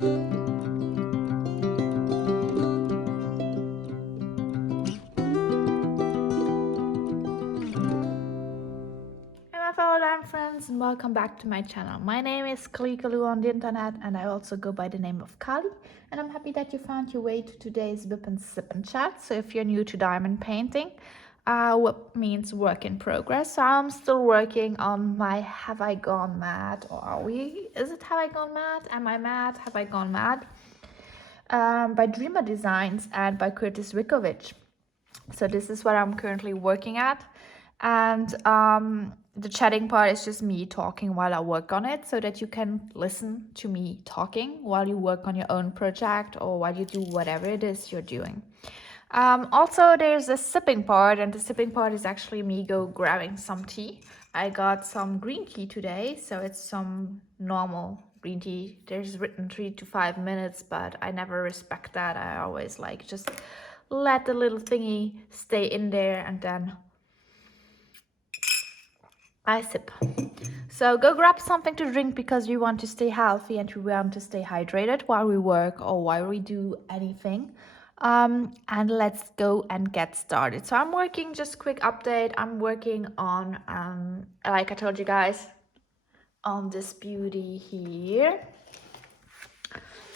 My fellow Diamond friends, and welcome back to my channel. My name is Kalikaloo on the internet, and I also go by the name of Kali, and I'm happy that you found your way to today's WIP&SIP&CHAT. So if you're new to diamond painting, WIP means work in progress. So I'm still working on my Have I Gone Mad, or are we? Is it Have I Gone Mad? Am I mad? Have I Gone Mad? By Dreamer Designs and by Curtis Wickovich. So this is what I'm currently working at, and the chatting part is just me talking while I work on it, so that you can listen to me talking while you work on your own project or while you do whatever it is you're doing. Also, there's a sipping part, and the sipping part is actually me grabbing some tea. I got some green tea today, so it's some normal green tea. There's written 3 to 5 minutes, but I never respect that. I always like just let the little thingy stay in there and then I sip. So go grab something to drink because we want to stay healthy and we want to stay hydrated while we work or while we do anything. And let's go and get started. So I'm working, just quick update, I'm working on, like I told you guys, on this beauty here.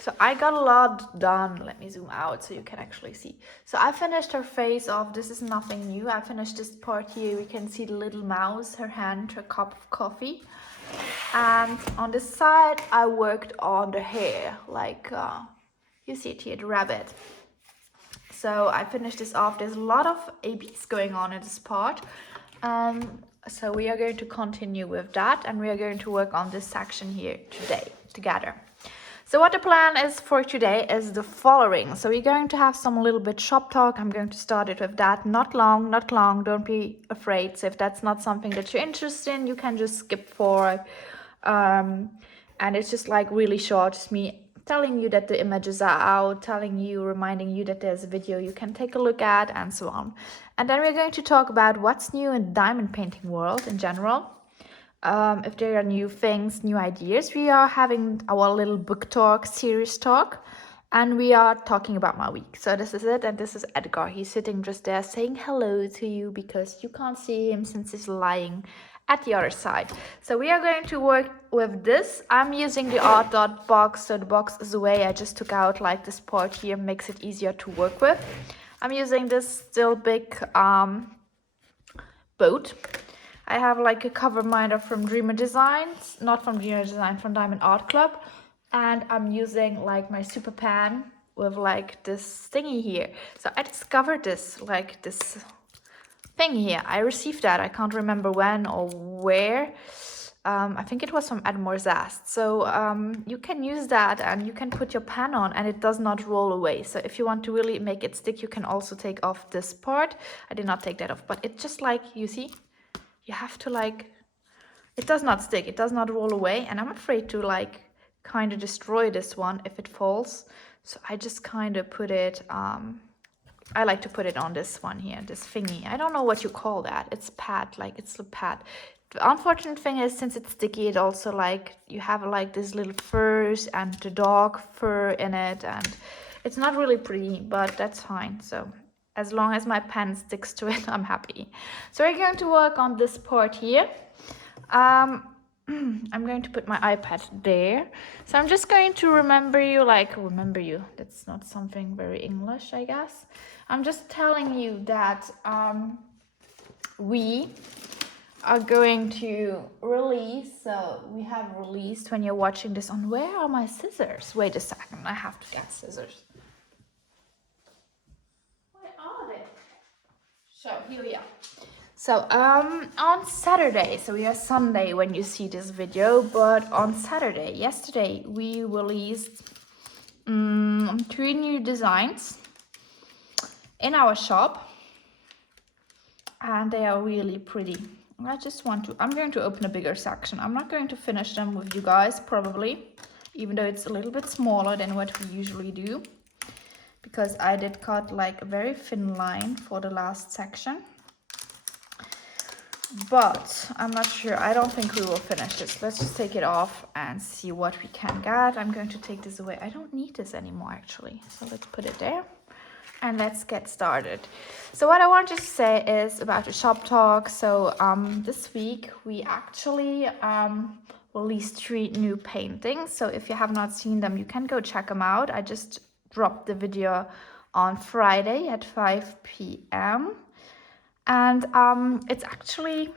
So I got a lot done. Let me zoom out so you can actually see. So I finished her face off. This is nothing new. I finished this part here. We can see the little mouse, her hand, her cup of coffee. And on the side, I worked on the hair, like you see it here, the rabbit. So I finished this off. There's a lot of ABs going on in this part. So we are going to continue with that, and we are going to work on this section here today together. So what the plan is for today is the following. So we're going to have some little bit shop talk. I'm going to start it with that. Not long, not long. Don't be afraid. So if that's not something that you're interested in, you can just skip forward. And it's just like really short. Just me telling you that the images are out, telling you, reminding you that there's a video you can take a look at, and so on. And then we're going to talk about what's new in the diamond painting world in general. If there are new things, new ideas. We are having our little book talk, series talk, and we are talking about my week. So this is it, and this is Edgar. He's sitting just there saying hello to you because you can't see him since he's lying at the other side. So we are going to work with this. I'm using the art dot box, so the box is away. I just took out like this part here, makes it easier to work with. I'm using this still big boat. I have like a cover minder from Dreamer Designs, not from Dreamer Design, from Diamond Art Club. And I'm using like my super pan with like this thingy here. So I discovered this, like this thing here. I received that, I can't remember when or where. I think it was from Admore Zast. So you can use that and you can put your pan on and it does not roll away. So if you want to really make it stick, you can also take off this part. I did not take that off, but it's just like, you see? You have to like, it does not stick, it does not roll away, and I'm afraid to like kind of destroy this one if it falls. So I just kind of put it, I like to put it on this one here, this thingy. I don't know what you call that. It's pad, like it's a pad. The unfortunate thing is, since it's sticky, it also like, you have like this little furs and the dog fur in it, and it's not really pretty, but that's fine. So as long as my pen sticks to it, I'm happy. So we're going to work on this part here. I'm going to put my iPad there. So I'm just going to remember you, that's not something very English, I guess. I'm just telling you that we are going to release, so we have released, when you're watching this, on where are my scissors? Wait a second, I have to get scissors. So here we are. So on Saturday, so we are Sunday when you see this video, but on Saturday, yesterday, we released 3 new designs in our shop, and they are really pretty. I'm going to open a bigger section. I'm not going to finish them with you guys, probably, even though it's a little bit smaller than what we usually do, because I did cut like a very thin line for the last section. but I'm not sure. I don't think we will finish this. Let's just take it off and see what we can get. I'm going to take this away. I don't need this anymore, actually. So let's put it there and let's get started. So what I want to say is about the shop talk. So this week we actually released 3 new paintings. So if you have not seen them, you can go check them out. I just dropped the video on Friday at 5 p.m. And it's actually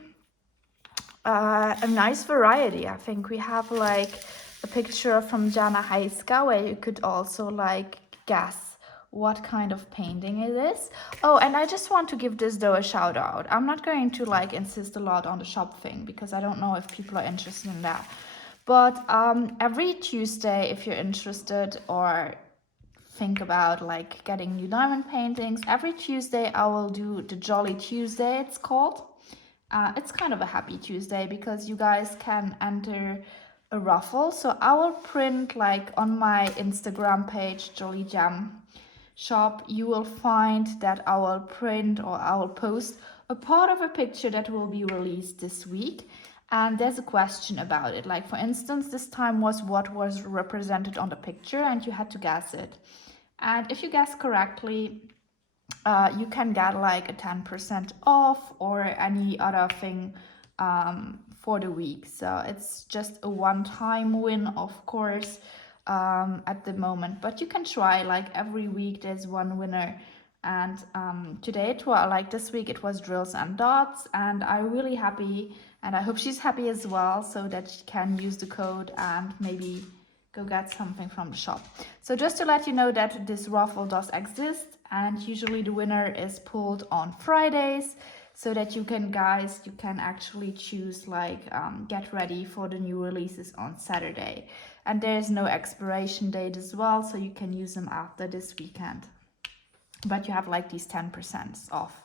a nice variety. I think we have like a picture from Jana Heiska where you could also like guess what kind of painting it is. Oh, and I just want to give this though a shout out. I'm not going to like insist a lot on the shop thing because I don't know if people are interested in that. But every Tuesday, if you're interested or think about like getting new diamond paintings, every Tuesday I will do the Jolly Tuesday, it's called. It's kind of a happy Tuesday because you guys can enter a raffle. So I will print like on my Instagram page, Jolly Jam Shop, you will find that I will print or I will post a part of a picture that will be released this week. And there's a question about it. Like for instance, this time was what was represented on the picture and you had to guess it. And if you guess correctly, you can get like a 10% off or any other thing for the week. So it's just a one-time win, of course, at the moment. But you can try, like every week there's one winner. And today, like this week, it was Drills and Dots. And I'm really happy. And I hope she's happy as well so that she can use the code and maybe go get something from the shop. So just to let you know that this raffle does exist, and usually the winner is pulled on Fridays so that you can actually choose like get ready for the new releases on Saturday. And there's no expiration date as well, so you can use them after this weekend. But you have like these 10% off.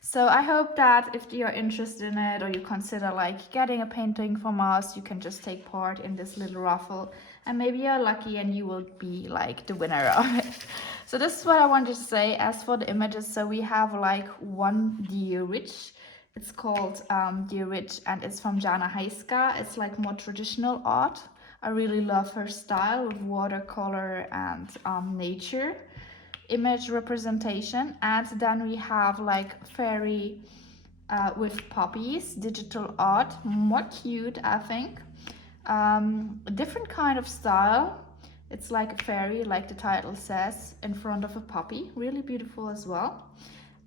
So I hope that if you're interested in it or you consider like getting a painting from us, you can just take part in this little raffle and maybe you're lucky and you will be like the winner of it. So this is what I wanted to say. As for the images, so we have like one Dear Witch. It's called Dear Witch and it's from Jana Heiska. It's like more traditional art. I really love her style with watercolor and nature image representation. And then we have like fairy with poppies, digital art, more cute, I think. A different kind of style. It's like a fairy, like the title says, in front of a poppy. Really beautiful as well.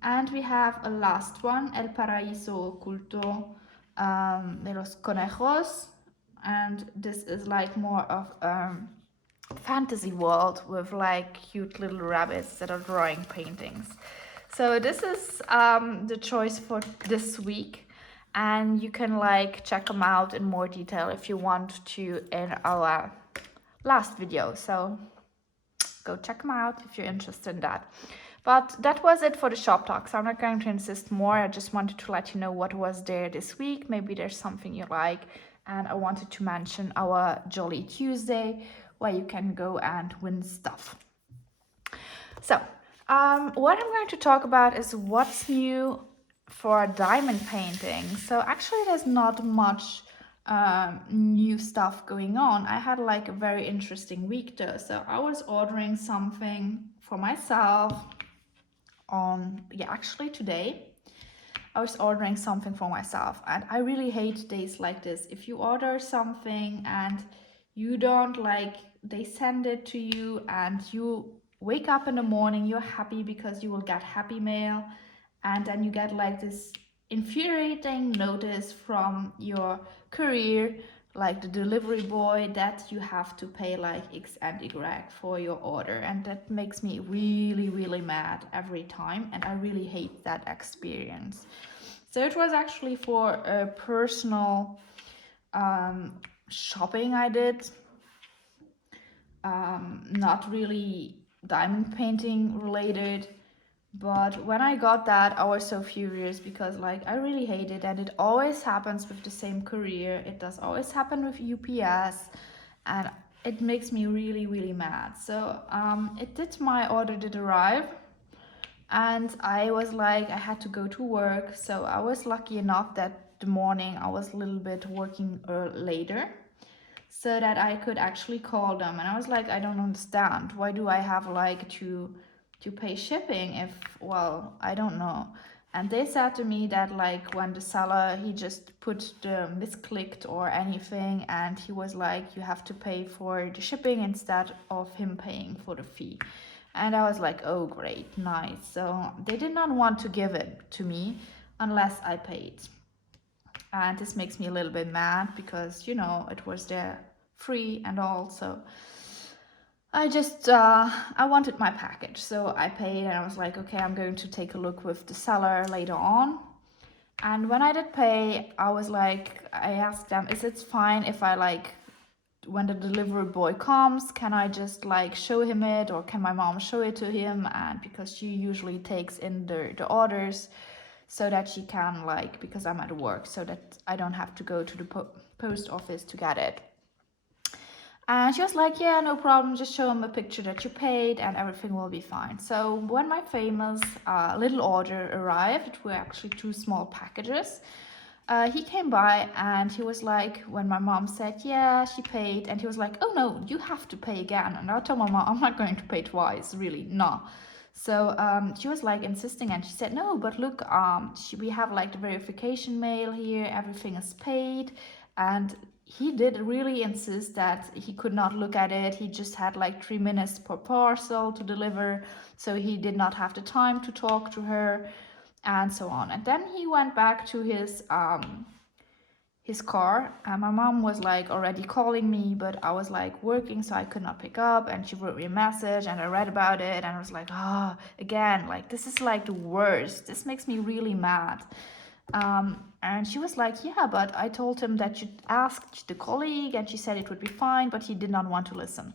And we have a last one, El Paraíso Oculto de los Conejos. And this is like more of fantasy world with like cute little rabbits that are drawing paintings. So this is the choice for this week, and you can like check them out in more detail if you want to in our last video. So go check them out if you're interested in that. But that was it for the shop talk. So I'm not going to insist more. I just wanted to let you know what was there this week. Maybe there's something you like. And I wanted to mention our Jolly Tuesday, where you can go and win stuff. So what I'm going to talk about is what's new for diamond painting. So actually there's not much new stuff going on. I had like a very interesting week though. So I was ordering something for myself on, actually today. I was ordering something for myself and I really hate days like this. If you order something and you don't like, they send it to you and you wake up in the morning, you're happy because you will get happy mail, and then you get like this infuriating notice from your courier, like the delivery boy, that you have to pay like X and Y for your order. And that makes me really, really mad every time. And I really hate that experience. So it was actually for a personal shopping I did. Not really diamond painting related. But when I got that, I was so furious because like I really hate it, and it always happens with the same courier. It does always happen with UPS, and it makes me really, really mad. So my order did arrive, and I was like, I had to go to work. So I was lucky enough that the morning I was a little bit working later, so that I could actually call them. And I was like, I don't understand. Why do I have like to pay shipping if, well, I don't know. And they said to me that like when the seller, he just put the misclicked or anything, and he was like, you have to pay for the shipping instead of him paying for the fee. And I was like, oh great, nice. So they did not want to give it to me unless I paid. And this makes me a little bit mad because, you know, it was there free and all. So I just, I wanted my package. So I paid and I was like, okay, I'm going to take a look with the seller later on. And when I did pay, I was like, I asked them, is it fine if I like, when the delivery boy comes, can I just like show him it, or can my mom show it to him? And because she usually takes in the orders, so that she can like, because I'm at work, so that I don't have to go to the post office to get it. And she was like, yeah, no problem, just show him a picture that you paid and everything will be fine. So when my famous little order arrived, it were actually 2 small packages. He came by and he was like, when my mom said, yeah, she paid, and he was like, oh no, you have to pay again. And I told my mom, I'm not going to pay twice, really, no. So she was like insisting, and she said, no, but look, we have like the verification mail here, everything is paid. And he did really insist that he could not look at it. He just had like 3 minutes per parcel to deliver, so he did not have the time to talk to her and so on. And then he went back to his car, and my mom was like already calling me, but I was like working, so I could not pick up. And she wrote me a message, and I read about it, and I was like, oh, again, like this is like the worst. This makes me really mad. And she was like, yeah, but I told him that you asked the colleague, and she said it would be fine, but he did not want to listen.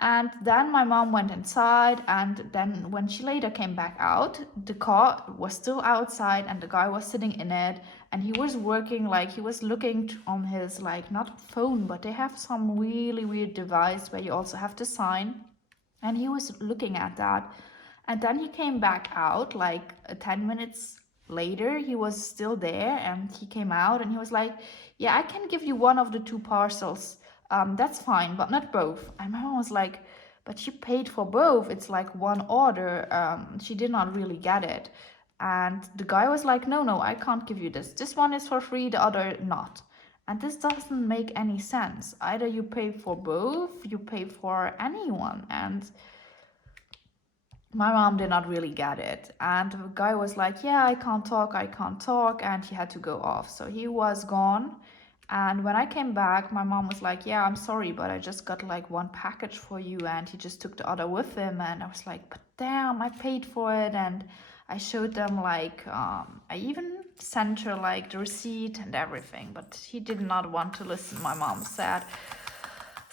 And then my mom went inside, and then when she later came back out, the car was still outside and the guy was sitting in it, and he was working, like he was looking on his, like, not phone, but they have some really weird device where you also have to sign, and he was looking at that. And then he came back out like 10 minutes later. He was still there, and he came out and he was like, yeah, I can give you one of the 2 parcels, that's fine, but not both. And my mom was like, but she paid for both, it's like one order. She did not really get it. And the guy was like, no, I can't give you this one is for free, the other not. And this doesn't make any sense. Either you pay for both, you pay for anyone. And my mom did not really get it. And the guy was like, yeah, I can't talk, and he had to go off. So he was gone. And when I came back, my mom was like, yeah, I'm sorry, but I just got like 1 package for you, and he just took the other with him. And I was like, but damn, I paid for it. And I showed them like, I even sent her like the receipt and everything, but he did not want to listen, my mom said.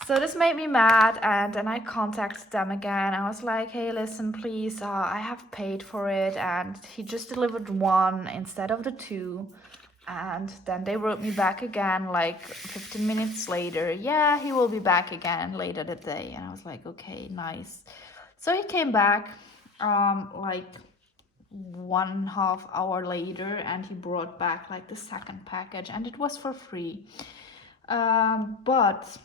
So this made me mad, and then I contacted them again. I was like, hey, listen, please, I have paid for it, and he just delivered 1 instead of the 2. And then they wrote me back again like 15 minutes later, yeah, he will be back again later that day. And I was like, okay, nice. So he came back like 1.5 hour later, and he brought back like the 2nd package, and it was for free. But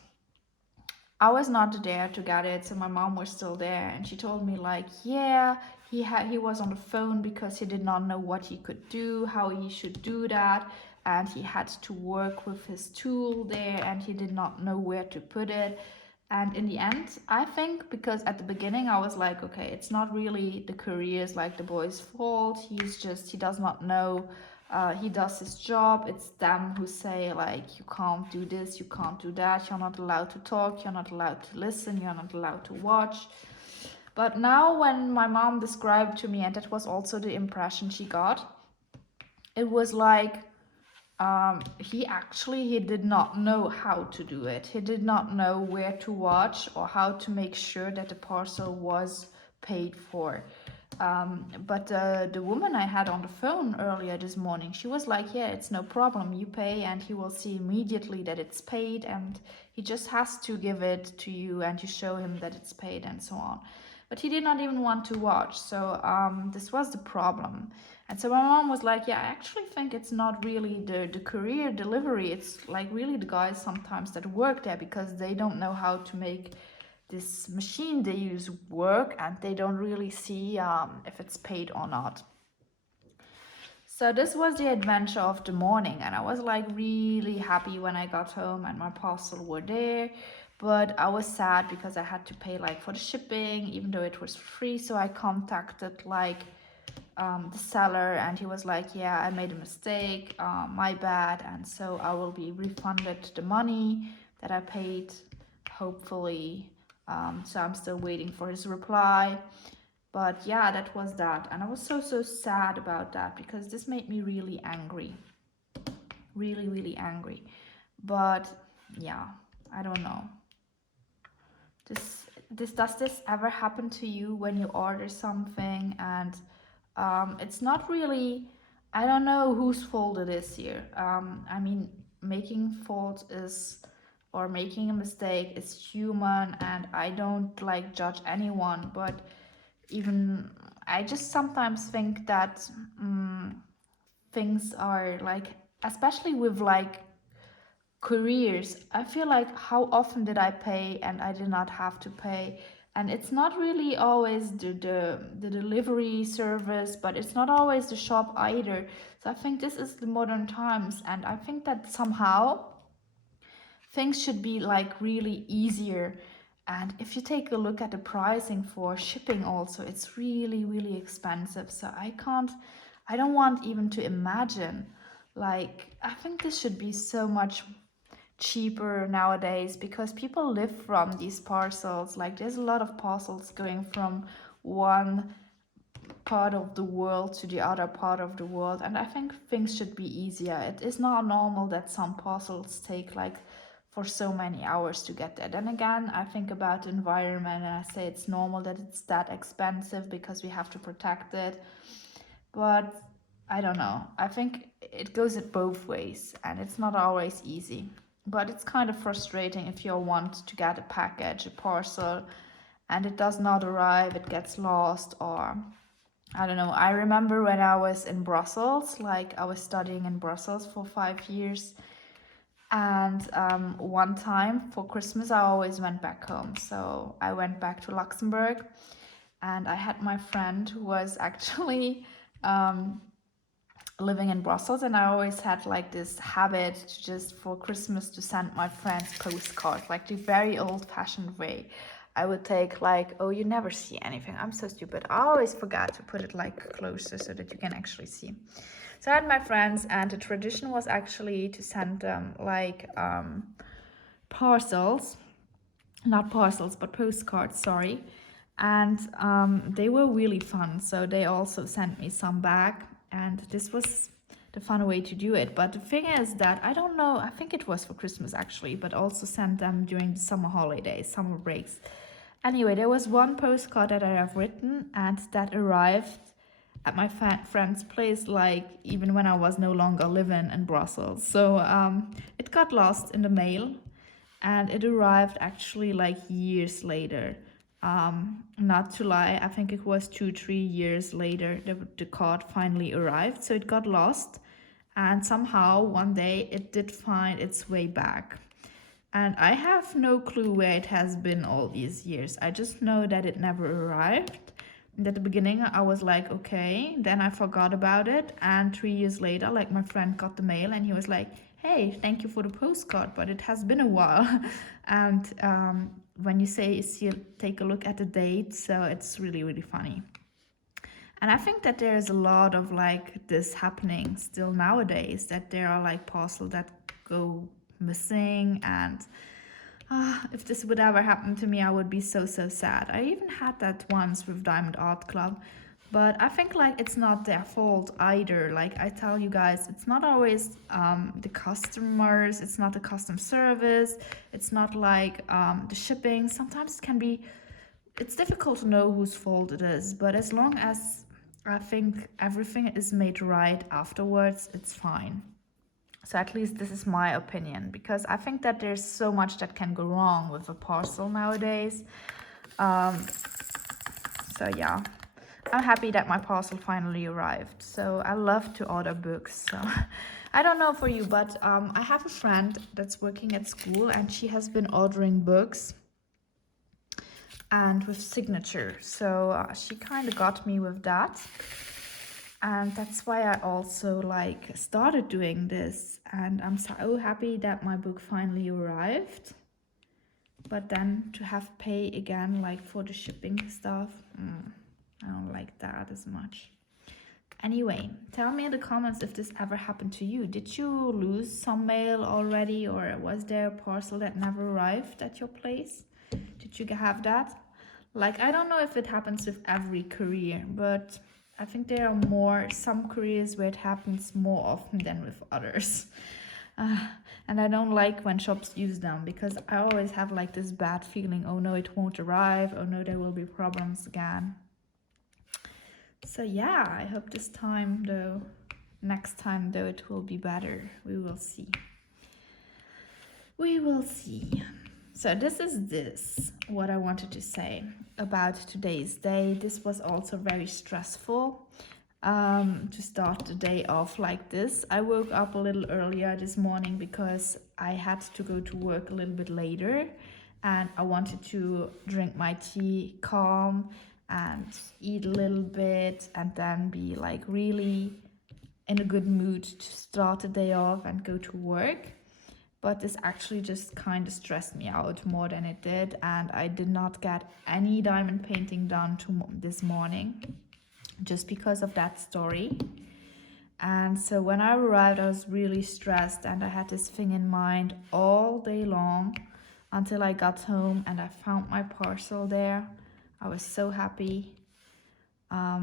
I was not there to get it, so my mom was still there, and she told me like, yeah, he was on the phone because he did not know what he could do, how he should do that, and he had to work with his tool there, and he did not know where to put it. And in the end, I think, because at the beginning I was like, okay, it's not really the courier's like the boy's fault, he does not know. He does his job. It's them who say like, you can't do this, you can't do that, you're not allowed to talk, you're not allowed to listen, you're not allowed to watch. But now when my mom described to me, and that was also the impression she got, it was like, he did not know how to do it. He did not know where to watch or how to make sure that the parcel was paid for. But the woman I had on the phone earlier this morning, she was like, yeah, it's no problem, you pay and he will see immediately that it's paid, and he just has to give it to you and you show him that it's paid and so on. But he did not even want to watch, so this was the problem. And so my mom was like, yeah, I actually think it's not really the courier delivery, it's like really the guys sometimes that work there, because they don't know how to make this machine they use work, and they don't really see if it's paid or not. So this was the adventure of the morning, and I was like really happy when I got home and my parcel were there. But I was sad because I had to pay like for the shipping, even though it was free. So I contacted like the seller, and he was like, yeah, I made a mistake, my bad, and so I will be refunded the money that I paid, hopefully. So I'm still waiting for his reply. But yeah, that was that, and I was so sad about that, because this made me really angry, really angry. But yeah, I don't know, does this ever happen to you when you order something and it's not really, I don't know whose fault it is here. I mean, making fault is, or making a mistake is human, and I don't like judge anyone, but even I just sometimes think that things are like, especially with like careers, I feel like how often did I pay and I did not have to pay. And it's not really always the delivery service, but it's not always the shop either. So I think this is the modern times, and I think that somehow things should be like really easier. And if you take a look at the pricing for shipping also, it's really expensive. So I don't want even to imagine. Like, I think this should be so much cheaper nowadays, because people live from these parcels. Like, there's a lot of parcels going from one part of the world to the other part of the world, and I think things should be easier. It is not normal that some parcels take like for so many hours to get there. Then again, I think about the environment and I say it's normal that it's that expensive because we have to protect it. But I don't know, I think it goes it both ways, and it's not always easy. But it's kind of frustrating if you want to get a package, a parcel, and it does not arrive, it gets lost, or I don't know. I remember when I was in Brussels, like I was studying in Brussels for 5 years. And one time for Christmas, I always went back home. So I went back to Luxembourg, and I had my friend who was actually living in Brussels, and I always had like this habit to just for Christmas to send my friends postcards, like the very old-fashioned way. I would take like, oh, you never see anything. I'm so stupid. I always forgot to put it like closer so that you can actually see. So I had my friends, and the tradition was actually to send them like parcels, not parcels, but postcards, sorry. And they were really fun. So they also sent me some back, and this was the fun way to do it. But the thing is that I don't know, I think it was for Christmas actually, but also sent them during the summer holidays, summer breaks. Anyway, there was one postcard that I have written, and that arrived at my friend's place, like even when I was no longer living in Brussels. So it got lost in the mail, and it arrived actually like years later. Not to lie, I think it was 2-3 years later the card finally arrived. So it got lost, and somehow one day it did find its way back. And I have no clue where it has been all these years. I just know that it never arrived. And at the beginning, I was like, okay. Then I forgot about it. And 3 years later, like my friend got the mail, and he was like, hey, thank you for the postcard, but it has been a while. And when you say, take a look at the date, so it's really funny. And I think that there's a lot of like this happening still nowadays, that there are like parcels that go missing, and if this would ever happen to me, I would be so sad. I even had that once with Diamond Art Club, but I think like it's not their fault either. Like I tell you guys, it's not always the customers, it's not the custom service, it's not like the shipping. Sometimes it can be it's difficult to know whose fault it is, but as long as I think everything is made right afterwards, it's fine. So at least this is my opinion, because I think that there's so much that can go wrong with a parcel nowadays. So yeah, I'm happy that my parcel finally arrived. So I love to order books. So I don't know for you, but I have a friend that's working at school and she has been ordering books and with signature. So she kind of got me with that. And that's why I also like started doing this. And I'm so happy that my book finally arrived. But then to have pay again, like for the shipping stuff, I don't like that as much. Anyway, tell me in the comments if this ever happened to you. Did you lose some mail already, or was there a parcel that never arrived at your place? Did you have that? Like, I don't know if it happens with every courier, but I think there are some couriers where it happens more often than with others. And I don't like when shops use them, because I always have like this bad feeling, oh no, it won't arrive, oh no, there will be problems again. So yeah, I hope next time though, it will be better. We will see. We will see. So this is what I wanted to say about today's day. This was also very stressful. To start the day off like this. I woke up a little earlier this morning because I had to go to work a little bit later, and I wanted to drink my tea calm and eat a little bit and then be like really in a good mood to start the day off and go to work. But this actually just kind of stressed me out more than it did, and I did not get any diamond painting done this morning, just because of that story. And so when I arrived, I was really stressed, and I had this thing in mind all day long until I got home and I found my parcel there. I was so happy. I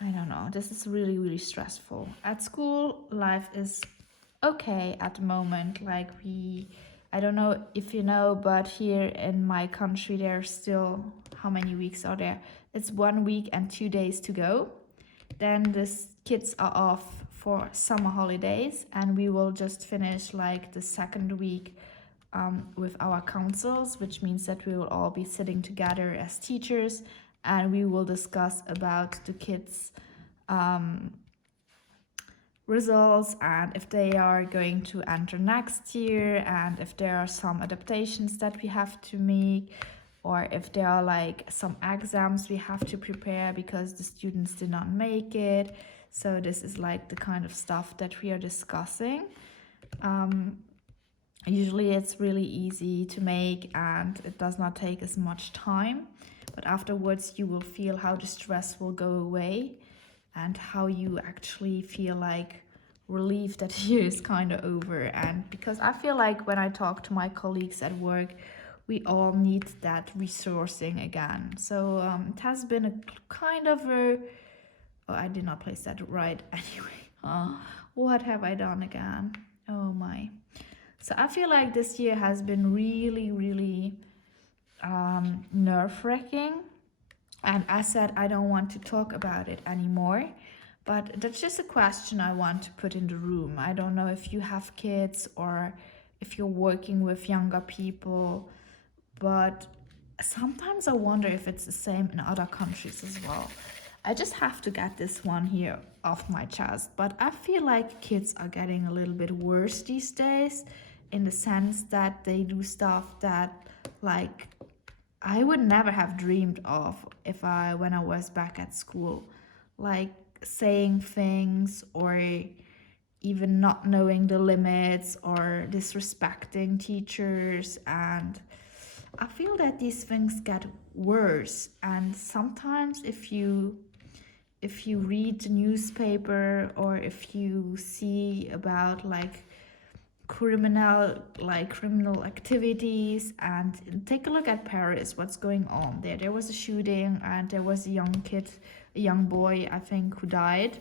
don't know, this is really, really stressful. At school, life is okay at the moment. Like I don't know if you know, but here in my country, there's still, how many weeks are there? It's 1 week and 2 days to go. Then the kids are off for summer holidays, and we will just finish like the second week with our councils, which means that we will all be sitting together as teachers, and we will discuss about the kids' results, and if they are going to enter next year, and if there are some adaptations that we have to make, or if there are like some exams we have to prepare because the students did not make it. So this is like the kind of stuff that we are discussing. Usually it's really easy to make and it does not take as much time, but afterwards you will feel how the stress will go away and how you actually feel like relieved that the year is kind of over. And because I feel like when I talk to my colleagues at work, we all need that resourcing again. So it has been a kind of a... Oh, I did not place that right anyway. What have I done again? Oh my. So I feel like this year has been really, really nerve-wracking. And I said I don't want to talk about it anymore. But that's just a question I want to put in the room. I don't know if you have kids or if you're working with younger people, but sometimes I wonder if it's the same in other countries as well. I just have to get this one here off my chest. But I feel like kids are getting a little bit worse these days, in the sense that they do stuff that like I would never have dreamed of when I was back at school, like saying things or even not knowing the limits or disrespecting teachers. And I feel that these things get worse. And sometimes if you read the newspaper or if you see about like criminal activities, and take a look at Paris, what's going on there. There was a shooting and there was a young boy, I think, who died,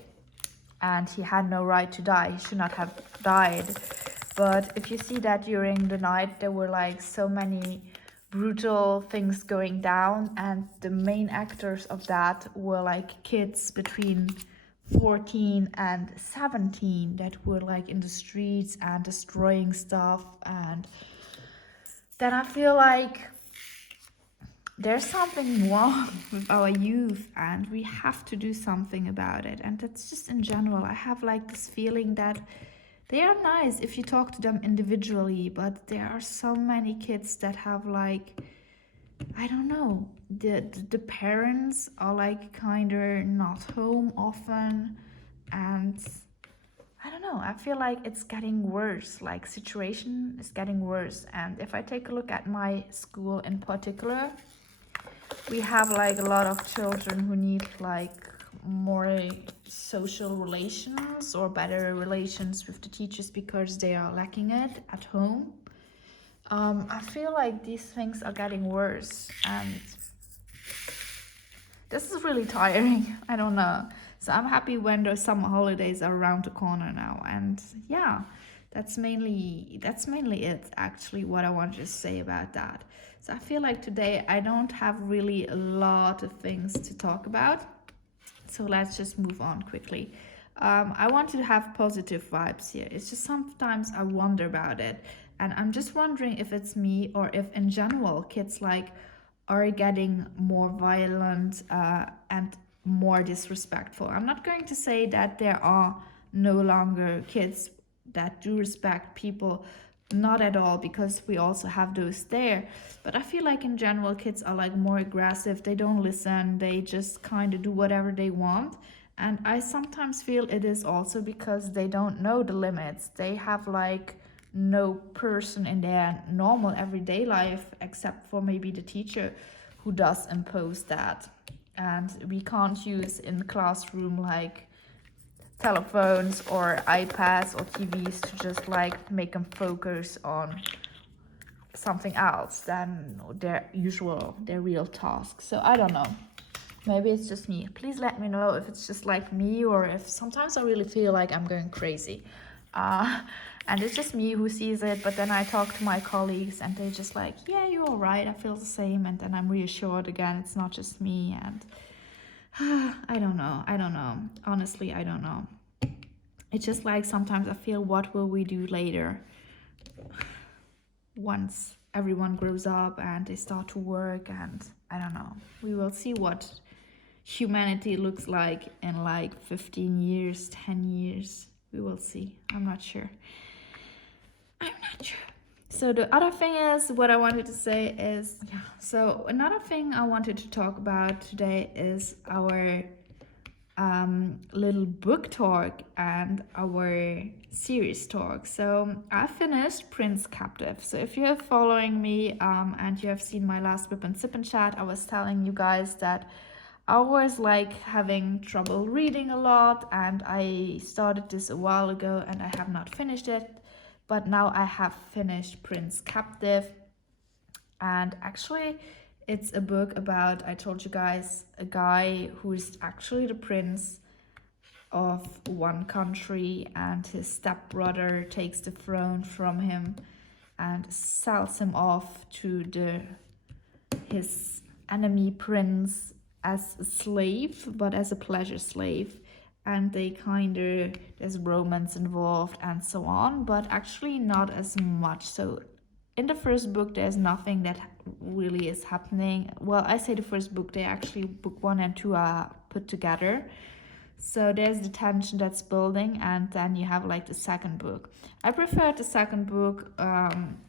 and he had no right to die. He should not have died. But if you see that during the night there were like so many brutal things going down, and the main actors of that were like kids between 14 and 17 that were like in the streets and destroying stuff. And then I feel like there's something wrong with our youth and we have to do something about it. And that's just in general. I have like this feeling that they are nice if you talk to them individually, but there are so many kids that have like, I don't know, the parents are like kind of not home often, and I don't know, I feel like it's getting worse, like situation is getting worse. And if I take a look at my school in particular, we have like a lot of children who need like more social relations or better relations with the teachers because they are lacking it at home. I feel like these things are getting worse, and this is really tiring. I don't know. So I'm happy when the summer holidays are around the corner now. And yeah, that's mainly it, actually, what I wanted to say about that. So I feel like today I don't have really a lot of things to talk about. So let's just move on quickly. I want to have positive vibes here. It's just sometimes I wonder about it. And I'm just wondering if it's me or if in general kids like are getting more violent and more disrespectful. I'm not going to say that there are no longer kids that do respect people, not at all, because we also have those there. But I feel like in general kids are like more aggressive. They don't listen, they just kind of do whatever they want. And I sometimes feel it is also because they don't know the limits. They have like no person in their normal everyday life except for maybe the teacher who does impose that. And we can't use in the classroom like telephones or iPads or TVs to just like make them focus on something else than their real task. So I don't know. Maybe it's just me. Please let me know if it's just like me or if sometimes I really feel like I'm going crazy. And it's just me who sees it, but then I talk to my colleagues and they're just like, yeah, you're all right, I feel the same. And then I'm reassured again, it's not just me. And I don't know. Honestly, I don't know. It's just like sometimes I feel, what will we do later? Once everyone grows up and they start to work, and I don't know. We will see what humanity looks like in like 15 years, 10 years. We will see. I'm not sure. So the other thing is, what I wanted to say is, yeah. So another thing I wanted to talk about today is our little book talk and our series talk. So I finished Prince Captive. So if you're following me and you have seen my last WIP&SIP&CHAT, I was telling you guys that I was like having trouble reading a lot, and I started this a while ago and I have not finished it. But now I have finished Prince Captive, and actually it's a book about, I told you guys, a guy who is actually the prince of one country, and his stepbrother takes the throne from him and sells him off to his enemy prince as a slave, but as a pleasure slave. And they kind of, there's romance involved and so on, but actually not as much. So in the first book there's nothing that really is happening. Well, I say the first book, they actually, book 1 and 2 are put together. So there's the tension that's building, and then you have like the second book. I prefer the second book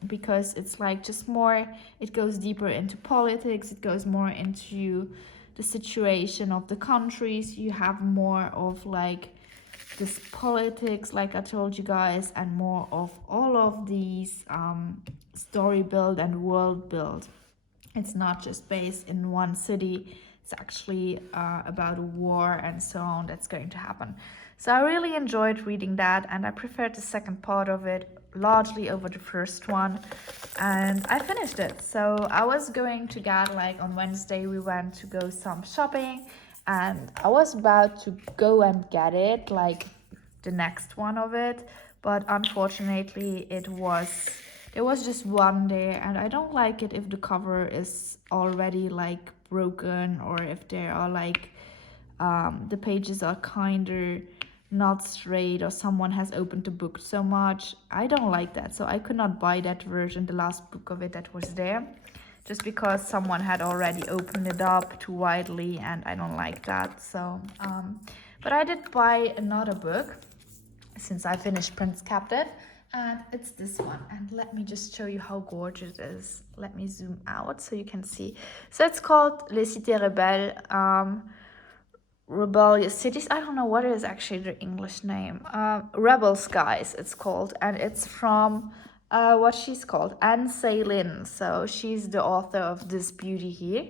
because it's like just more, it goes deeper into politics, it goes more into the situation of the countries. You have more of like this politics, like I told you guys, and more of all of these story build and world build. It's not just based in one city. It's actually about a war and so on that's going to happen. So I really enjoyed reading that, and I preferred the second part of it largely over the first one, and I finished it. So I was going to get, like on Wednesday we went to go some shopping, and I was about to go and get it, like the next one of it, but unfortunately there it was just one there, and I don't like it if the cover is already like broken, or if there are like the pages are kinder not straight, or someone has opened the book so much. I don't like that, so I could not buy that version, the last book of it that was there, just because someone had already opened it up too widely, and I don't like that. So but I did buy another book since I finished Prince Captain, and it's this one. And let me just show you how gorgeous it is. Let me zoom out so you can see. So it's called Les Cités Rebelles, Rebellious Cities. I don't know what is actually the English name. Rebel Skies it's called, and it's from what she's called, Anne Lin. So she's the author of this beauty here,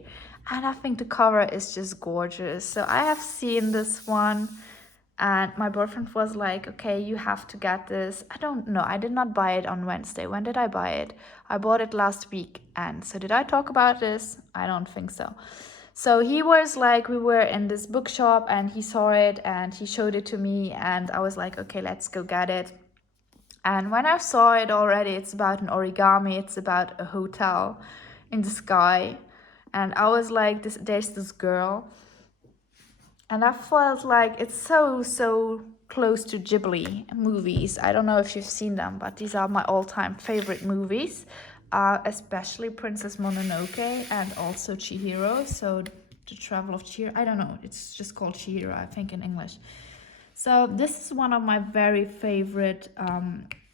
and I think the cover is just gorgeous. So I have seen this one, and my boyfriend was like, okay, you have to get this. I don't know, I did not buy it on Wednesday. When did I buy it? I bought it last week. And so did I talk about this? I don't think so. So he was like, we were in this bookshop and he saw it and he showed it to me, and I was like, okay, let's go get it. And when I saw it already, it's about an origami, it's about a hotel in the sky. And I was like, there's this girl, and I felt like it's so close to Ghibli movies. I don't know if you've seen them, but these are my all-time favorite movies, especially Princess Mononoke and also Chihiro. So The Travel of Chihiro, I don't know, it's just called Chihiro, I think, in English. So this is one of my very favorite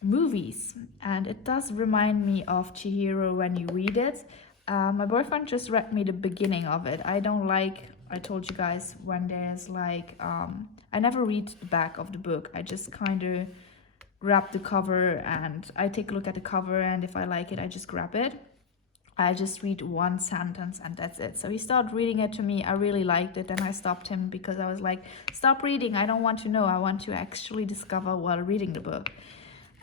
movies, and it does remind me of Chihiro when you read it. My boyfriend just read me the beginning of it. I don't like, I told you guys, when there's like, I never read the back of the book. I just kind of grab the cover and I take a look at the cover, and if I like it, I just grab it. I just read one sentence and that's it. So he started reading it to me. I really liked it, and I stopped him because I was like, stop reading. I don't want to know. I want to actually discover while reading the book.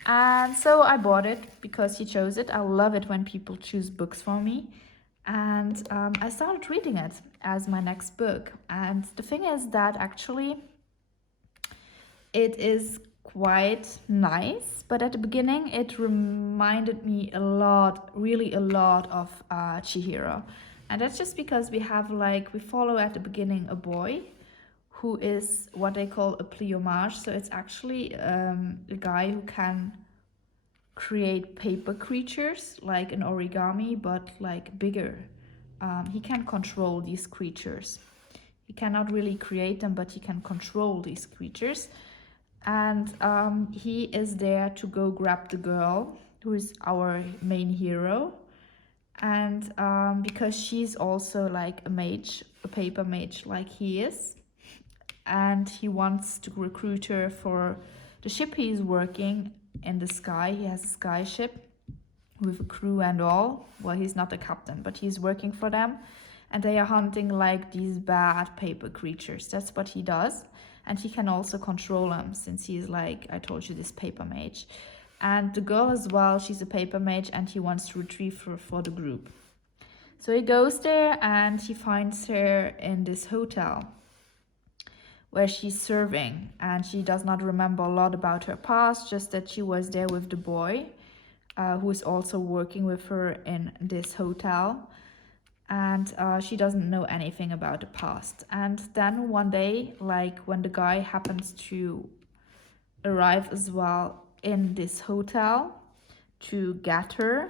And so I bought it because he chose it. I love it when people choose books for me. And I started reading it as my next book. And the thing is that actually it is quite nice, but at the beginning it reminded me a lot, really a lot of Chihiro. And that's just because we follow at the beginning a boy who is what they call a pliomage. So it's actually a guy who can create paper creatures like an origami, but like bigger. He can control these creatures. He cannot really create them, but he can control these creatures. And he is there to go grab the girl who is our main hero. And because she's also like a mage, a paper mage like he is, and he wants to recruit her for the ship he's working in the sky. He has a sky ship with a crew and all. Well, he's not the captain, but he's working for them, and they are hunting like these bad paper creatures. That's what he does. And he can also control them, since he's like, I told you, this paper mage. And the girl as well, she's a paper mage, and he wants to retrieve her for the group. So he goes there and he finds her in this hotel where she's serving, and she does not remember a lot about her past, just that she was there with the boy who is also working with her in this hotel. And she doesn't know anything about the past. And then one day, like when the guy happens to arrive as well in this hotel to get her,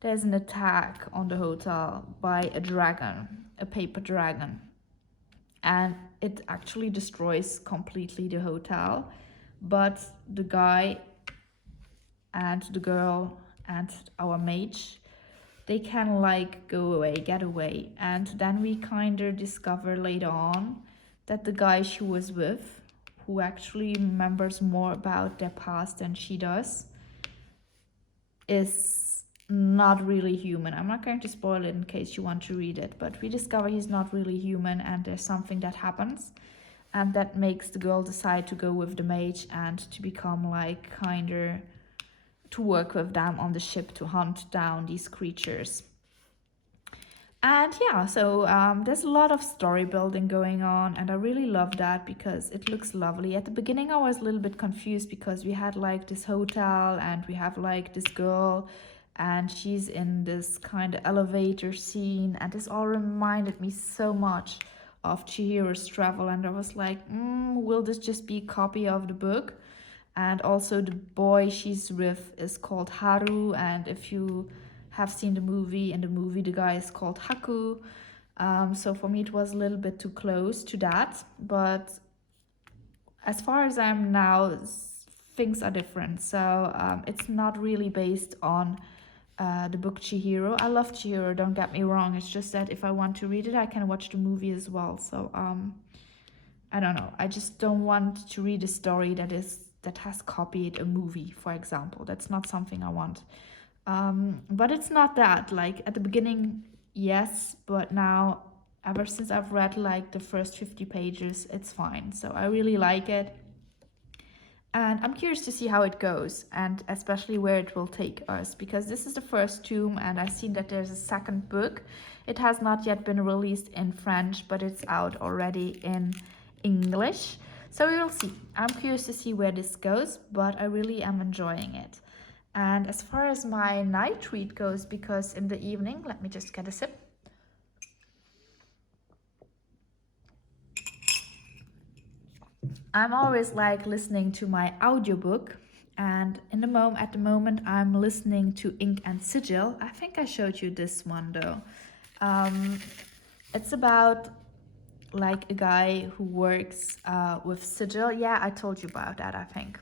there's an attack on the hotel by a dragon, a paper dragon. And it actually destroys completely the hotel. But the guy and the girl and our mage, they can like go away, get away. And then we kind of discover later on that the guy she was with, who actually remembers more about their past than she does, is not really human. I'm not going to spoil it in case you want to read it, but we discover he's not really human, and there's something that happens, and that makes the girl decide to go with the mage and to become like kind of to work with them on the ship to hunt down these creatures. And yeah, so there's a lot of story building going on, and I really love that because it looks lovely. At the beginning I was a little bit confused because we had like this hotel and we have like this girl, and she's in this kind of elevator scene, and this all reminded me so much of Chihiro's Travel, and I was like, will this just be a copy of the book? And also the boy she's with is called Haru, and if you have seen the movie, in the movie the guy is called Haku. So for me it was a little bit too close to that, but as far as I'm now, things are different. So it's not really based on the book Chihiro. I love Chihiro, don't get me wrong. It's just that if I want to read it, I can watch the movie as well. So I don't know. I just don't want to read a story that has copied a movie, for example. That's not something I want. But it's not that. Like at the beginning, yes, but now ever since I've read like the first 50 pages, it's fine. So I really like it. And I'm curious to see how it goes, and especially where it will take us, because this is the first tome and I've seen that there's a second book. It has not yet been released in French, but it's out already in English. So we will see. I'm curious to see where this goes, but I really am enjoying it. And as far as my night read goes, because in the evening, let me just get a sip. I'm always like listening to my audiobook, and at the moment I'm listening to Ink and Sigil. I think I showed you this one though. It's about like a guy who works with sigil. Yeah, I told you about that, I think.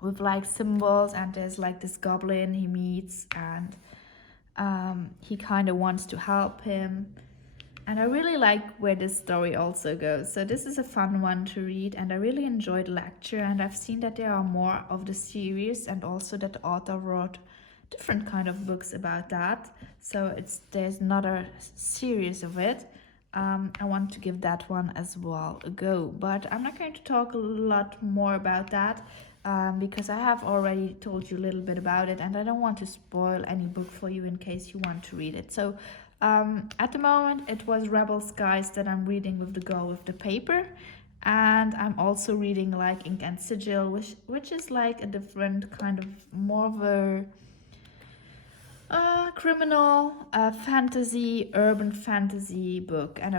With like symbols, and there's like this goblin he meets, and he kind of wants to help him. And I really like where this story also goes. So this is a fun one to read, and I really enjoyed the lecture, and I've seen that there are more of the series, and also that the author wrote different kind of books about that. So there's another series of it. I want to give that one as well a go, but I'm not going to talk a lot more about that because I have already told you a little bit about it, and I don't want to spoil any book for you in case you want to read it. So at the moment it was Rebel Skies that I'm reading with the girl with the paper, and I'm also reading like Ink and Sigil, which is like a different kind of, more of a criminal fantasy, urban fantasy book, and I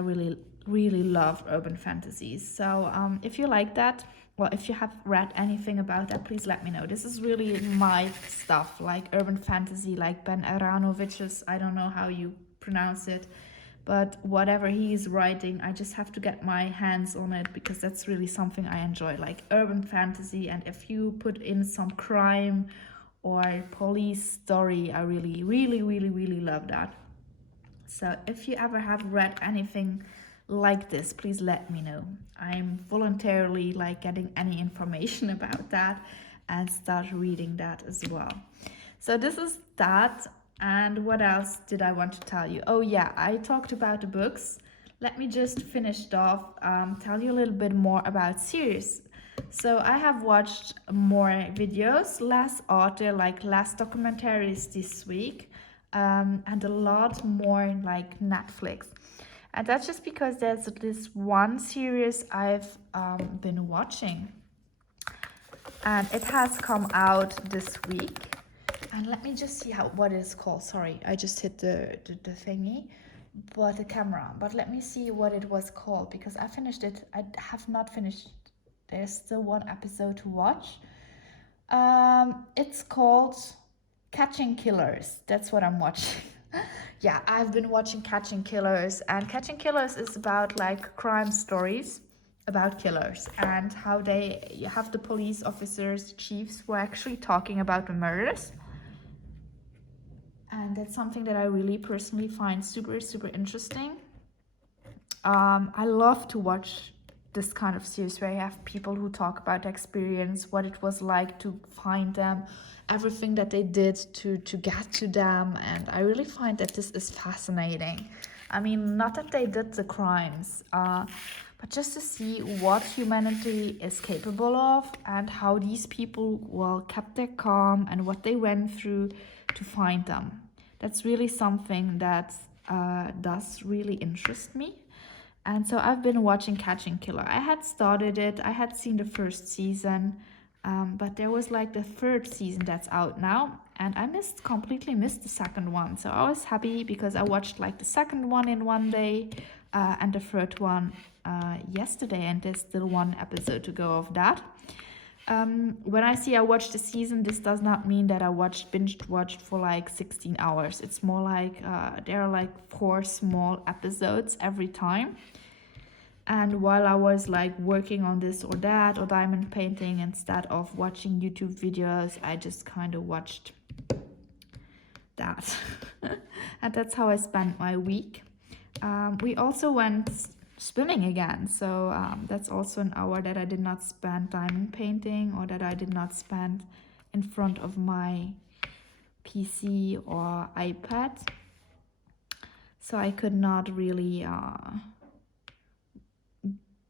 really love urban fantasies. So if you like that, well, if you have read anything about that, please let me know. This is really my stuff, like urban fantasy, like Ben Aranovic's, I don't know how you pronounce it, but whatever he's writing, I just have to get my hands on it, because that's really something I enjoy, like urban fantasy. And if you put in some crime or police story, I really love that. So if you ever have read anything like this, please let me know. I'm voluntarily like getting any information about that and start reading that as well. So this is that. And what else did I want to tell you? Oh yeah, I talked about the books. Let me just finish it off, tell you a little bit more about series. So I have watched more videos, less author, like less documentaries this week, and a lot more like Netflix. And that's just because there's this one series I've been watching, and it has come out this week. And let me just see what it's called. Sorry, I just hit the thingy, but the camera. But let me see what it was called, because I finished it. I have not finished. There's still one episode to watch. It's called Catching Killers. That's what I'm watching. Yeah, I've been watching Catching Killers, and Catching Killers is about like crime stories about killers, and how you have the police officers, chiefs, who are actually talking about the murders. And that's something that I really personally find super interesting. I love to watch this kind of series where you have people who talk about the experience, what it was like to find them, everything that they did to get to them. And I really find that this is fascinating. I mean, not that they did the crimes, but just to see what humanity is capable of, and how these people, well, kept their calm, and what they went through to find them. That's really something that does really interest me. And so I've been watching Catching Killer. I had started it. I had seen the first season. But there was like the third season that's out now, and I completely missed the second one. So I was happy because I watched like the second one in one day, and the third one yesterday, and there's still one episode to go of that. When I say I watched the season, this does not mean that I binge watched for like 16 hours. It's more like there are like 4 small episodes every time. And while I was like working on this or that or diamond painting, instead of watching YouTube videos, I just kind of watched that. And that's how I spent my week. We also went swimming again, so that's also an hour that I did not spend diamond painting, or that I did not spend in front of my PC or iPad. So I could not really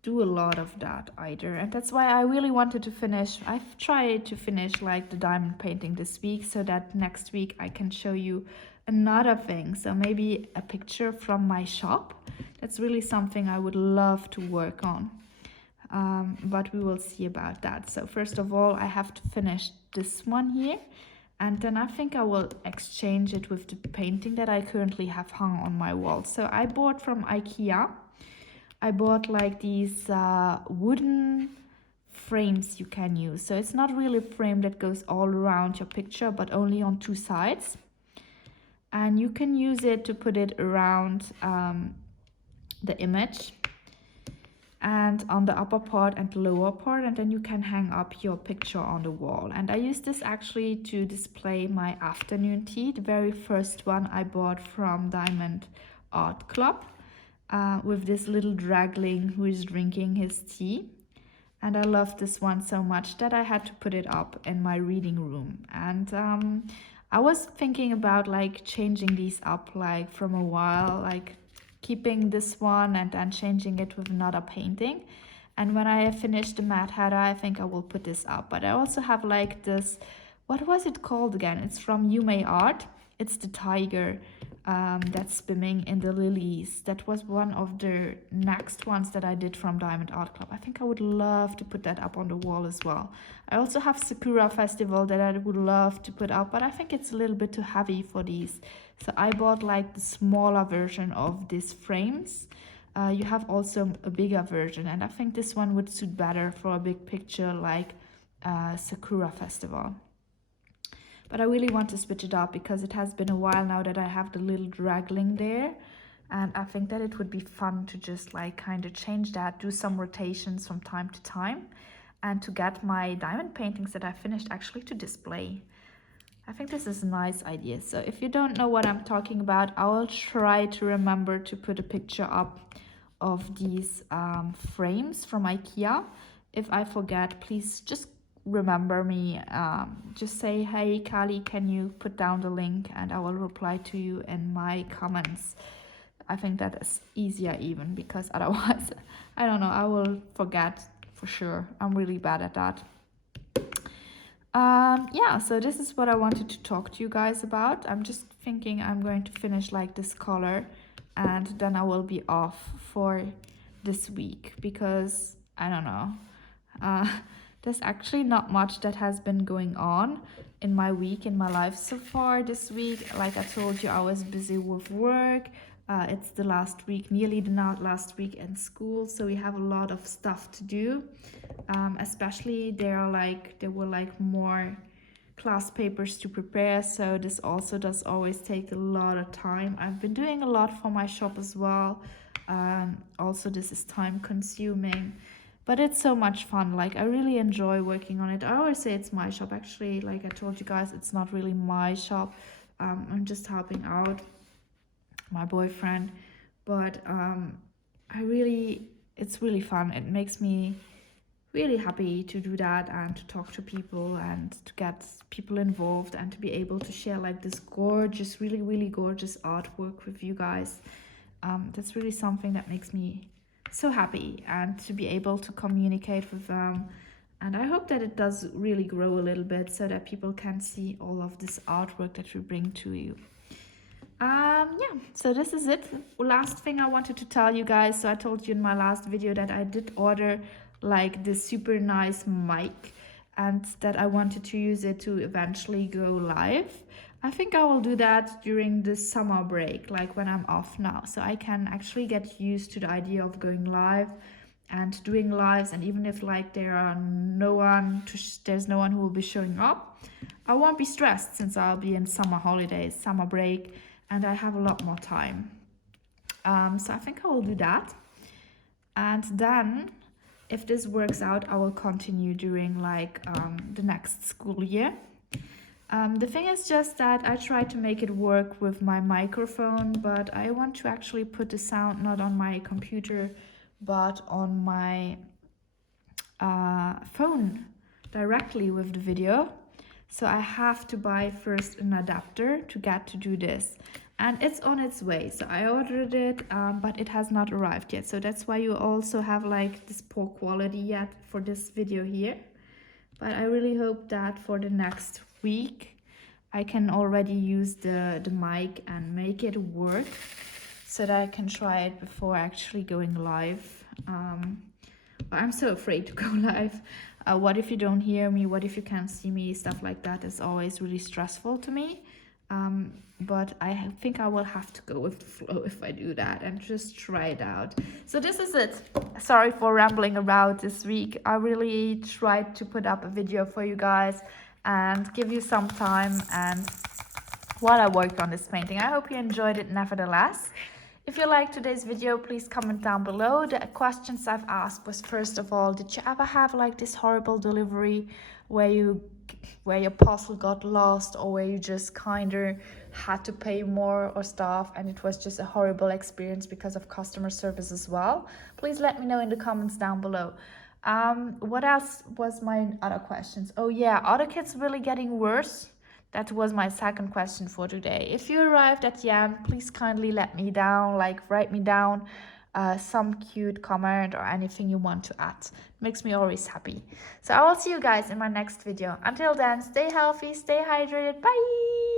do a lot of that either, and that's why I really wanted to finish. I've tried to finish like the diamond painting this week, so that next week I can show you another thing, so maybe a picture from my shop. That's really something I would love to work on, but we will see about that. So first of all, I have to finish this one here, and then I think I will exchange it with the painting that I currently have hung on my wall. So I bought from IKEA. I bought like these wooden frames you can use. So it's not really a frame that goes all around your picture, but only on 2 sides. And you can use it to put it around the image, and on the upper part and the lower part, and then you can hang up your picture on the wall. And I use this actually to display my afternoon tea, the very first one I bought from Diamond Art Club. With this little dragling who is drinking his tea. And I love this one so much that I had to put it up in my reading room. And I was thinking about like changing these up like from a while, like keeping this one and then changing it with another painting. And when I finish the Mad Hatter, I think I will put this up. But I also have like this, what was it called again? It's from Yume Art. It's the tiger that's swimming in the lilies. That was one of the next ones that I did from Diamond Art Club. I think I would love to put that up on the wall as well. I also have Sakura Festival that I would love to put up, but I think it's a little bit too heavy for these. So I bought like the smaller version of these frames. You have also a bigger version, and I think this one would suit better for a big picture like Sakura Festival. But I really want to switch it up because it has been a while now that I have the little dragling there. And I think that it would be fun to just like kind of change that, do some rotations from time to time, and to get my diamond paintings that I finished actually to display. I think this is a nice idea. So if you don't know what I'm talking about, I will try to remember to put a picture up of these frames from IKEA. If I forget, please just remember me. Just say, hey Kali, can you put down the link, and I will reply to you in my comments. I think that is easier even, because otherwise I don't know, I will forget for sure. I'm really bad at that. Yeah, so this is what I wanted to talk to you guys about. I'm just thinking I'm going to finish like this color, and then I will be off for this week, because I don't know, there's actually not much that has been going on in my week, in my life so far this week. Like I told you, I was busy with work. It's the last week, nearly the last week in school, so we have a lot of stuff to do. Especially there were like more class papers to prepare, so this also does always take a lot of time. I've been doing a lot for my shop as well. Also this is time consuming, but it's so much fun. Like I really enjoy working on it. I always say it's my shop. Actually, like I told you guys, it's not really my shop. I'm just helping out my boyfriend, but it's really fun. It makes me really happy to do that, and to talk to people, and to get people involved, and to be able to share like this gorgeous, really gorgeous artwork with you guys. That's really something that makes me so happy, and to be able to communicate with them. And I hope that it does really grow a little bit, so that people can see all of this artwork that we bring to you. Yeah, so this is it. Last thing I wanted to tell you guys. So I told you in my last video that I did order like this super nice mic and that I wanted to use it to eventually go live. I think I will do that during the summer break, like when I'm off now, so I can actually get used to the idea of going live and doing lives. And even if like there's no one who will be showing up, I won't be stressed since I'll be in summer holidays, summer break, and I have a lot more time. So I think I will do that. And then if this works out, I will continue during like the next school year. The thing is just that I try to make it work with my microphone, but I want to actually put the sound not on my computer, but on my phone directly with the video. So I have to buy first an adapter to get to do this. And it's on its way. So I ordered it, but it has not arrived yet. So that's why you also have like this poor quality yet for this video here. But I really hope that for the next week I can already use the mic and make it work so that I can try it before actually going live. I'm so afraid to go live. What if you don't hear me? What if you can't see me? Stuff like that is always really stressful to me. But I think I will have to go with the flow if I do that and just try it out. So this is it. Sorry for rambling around this week. I really tried to put up a video for you guys and give you some time and while I worked on this painting. I hope you enjoyed it nevertheless. If you liked today's video, please comment down below. The questions I've asked was, first of all, did you ever have like this horrible delivery where your parcel got lost, or where you just kinda had to pay more or stuff and it was just a horrible experience because of customer service as well? Please let me know in the comments down below. What else was my other questions? Oh yeah, are the kids really getting worse? That was my second question for today. If you arrived at the end, please kindly let me down, like write me down some cute comment or anything you want to add. Makes me always happy. So I will see you guys in my next video. Until then, stay healthy, stay hydrated. Bye!